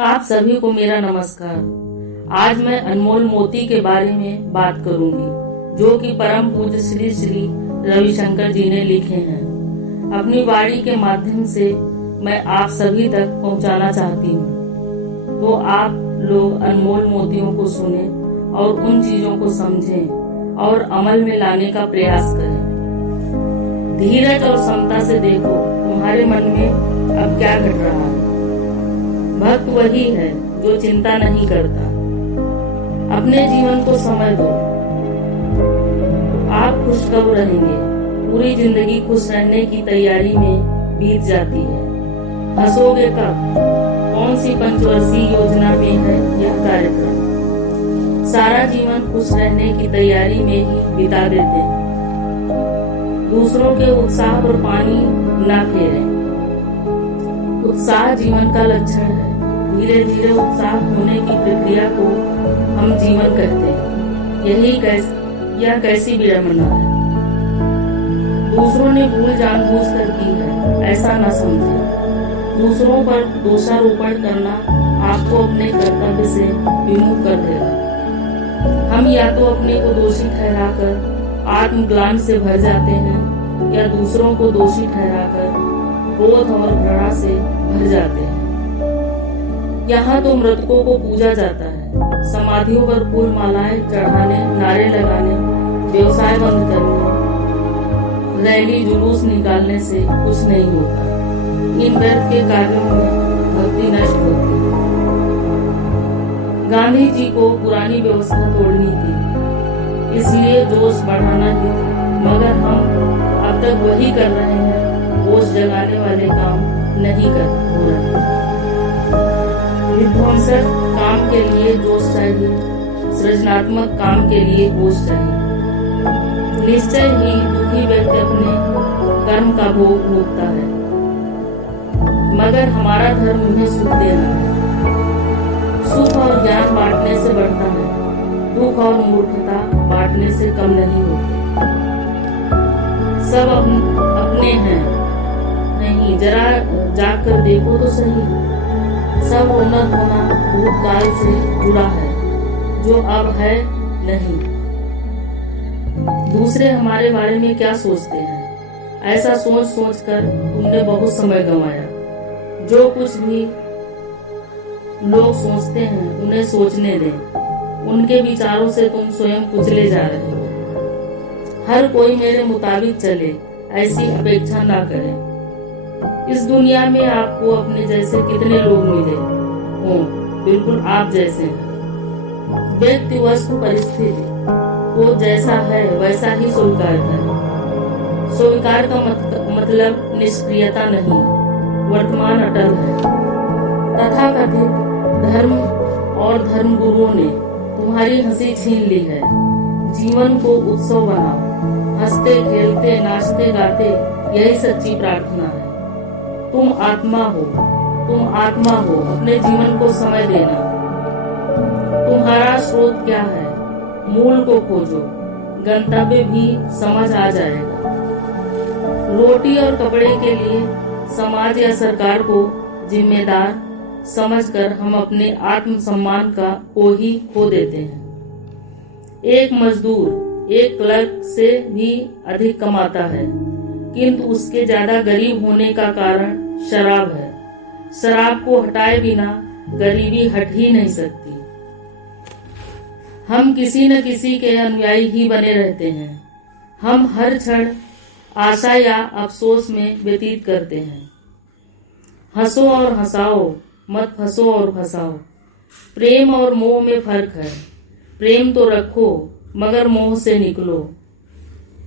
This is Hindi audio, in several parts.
आप सभी को मेरा नमस्कार। आज मैं अनमोल मोती के बारे में बात करूंगी, जो कि परम पूज्य श्री श्री रविशंकर जी ने लिखे हैं। अपनी वाणी के माध्यम से मैं आप सभी तक पहुंचाना चाहती हूं। तो आप लोग अनमोल मोतियों को सुने और उन चीजों को समझें और अमल में लाने का प्रयास करें। धीरज और समता से देखो तुम्हारे मन में अब क्या घट रहा है। भक्त वही है जो चिंता नहीं करता। अपने जीवन को समय दो। आप खुश कब रहेंगे? पूरी जिंदगी खुश रहने की तैयारी में बीत जाती है। हंसोगे कब? कौन सी पंचवर्षीय योजना में है यह कार्यक्रम? सारा जीवन खुश रहने की तैयारी में ही बिता देते हैं। दूसरों के उत्साह पर पानी न फेरें। उत्साह जीवन का लक्षण है। धीरे धीरे उत्साह होने की प्रक्रिया को हम जीवन कहते हैं। यह कैसी विडंबना है। दूसरों ने भूल जानबूझकर की है, ऐसा न समझे। दूसरों पर दोषारोपण करना आपको अपने कर्तव्य से विमुख कर देगा। हम या तो अपने को दोषी ठहराकर आत्मग्लानि से भर जाते हैं, या दूसरों को दोषी ठहराकर क्रोध और घृणा से भर जाते हैं। यहाँ तो मृतकों को पूजा जाता है। समाधियों पर फूल मालाएं चढ़ाने, नारे लगाने, व्यवसाय बंद करने, रैली जुलूस निकालने से कुछ नहीं होता। इन व्यर्थ के कार्यों में भक्ति नष्ट होती है। गांधी जी को पुरानी व्यवस्था तोड़नी थी, इसलिए जोश बढ़ाना ही था, मगर हम अब तक वही कर रहे हैं। जोश जगाने वाले काम नहीं कर रहे हैं। विध्वंसक काम के लिए जोश चाहिए, सृजनात्मक काम के लिए होश चाहिए। निश्चय ही दुखी व्यक्ति अपने कर्म का भोग भोगता है, मगर हमारा धर्म उन्हें सुख देना है। सुख और ज्ञान बांटने से बढ़ता है, दुख और मूर्खता बांटने से कम नहीं होती। सब अपने हैं नहीं, जरा जाग कर देखो तो सही। सब उन्नत होना भूतकाल से जुड़ा है, जो अब है नहीं। दूसरे हमारे बारे में क्या सोचते हैं, ऐसा सोच सोच कर तुमने बहुत समय गंवाया। जो कुछ भी लोग सोचते हैं उन्हें सोचने दें। उनके विचारों से तुम स्वयं कुचले जा रहे हो। हर कोई मेरे मुताबिक चले, ऐसी अपेक्षा ना करें। इस दुनिया में आपको अपने जैसे कितने लोग मिले हों, बिल्कुल आप जैसे हैं। व्यक्ति वस्तु परिस्थिति को जैसा है वैसा ही स्वीकार करें। स्वीकार का मतलब निष्क्रियता नहीं, वर्तमान अटल है। तथाकथित धर्म और धर्म गुरुओं ने तुम्हारी हंसी छीन ली है। जीवन को उत्सव बनाओ। हंसते खेलते नाचते गाते, यही सच्ची प्रार्थना है। तुम आत्मा हो, अपने जीवन को समय देना। तुम्हारा स्रोत क्या है, मूल को खोजो, गंतव्य भी समझ आ जाएगा। रोटी और कपड़े के लिए समाज या सरकार को जिम्मेदार समझकर हम अपने आत्मसम्मान को ही खो देते हैं। एक मजदूर एक क्लर्क से भी अधिक कमाता है, किंतु उसके ज्यादा गरीब होने का कारण शराब है। शराब को हटाए बिना गरीबी हट ही नहीं सकती। हम किसी न किसी के अनुयायी ही बने रहते हैं। हम हर क्षण आशा या अफसोस में व्यतीत करते हैं। हंसो और हंसाओ, मत फंसो और फंसाओ। प्रेम और मोह में फर्क है। प्रेम तो रखो, मगर मोह से निकलो।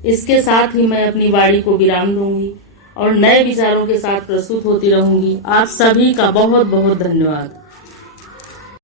इसके साथ ही मैं अपनी वाणी को विराम दूंगी और नए विचारों के साथ प्रस्तुत होती रहूंगी। आप सभी का बहुत बहुत धन्यवाद।